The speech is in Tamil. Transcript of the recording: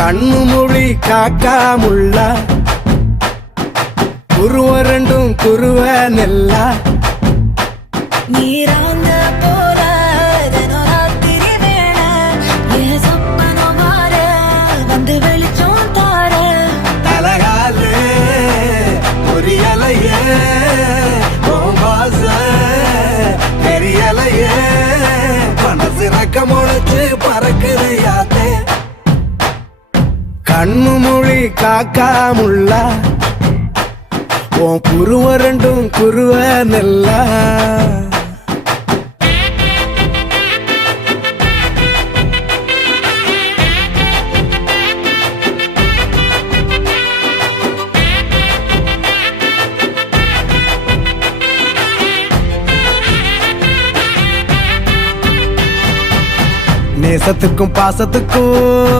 கண்ணு மொழி காக்காமுள்ள குருவ ரெண்டும் குருவ நெல்லா நீராங்க போல தினராத்திரி வேண என் சொப்பனம் மாற வந்து வெளிச்சம் தார தலகாலே பொரியலையே வாச பெரியலையே மனசு ரக்க முளைச்சு பறக்குது யாத்தே கண்ணு மொழி காக்காமுள்ள உன் குருவ ரெண்டும் குருவ நெல்லா நேசத்துக்கும் பாசத்துக்கும்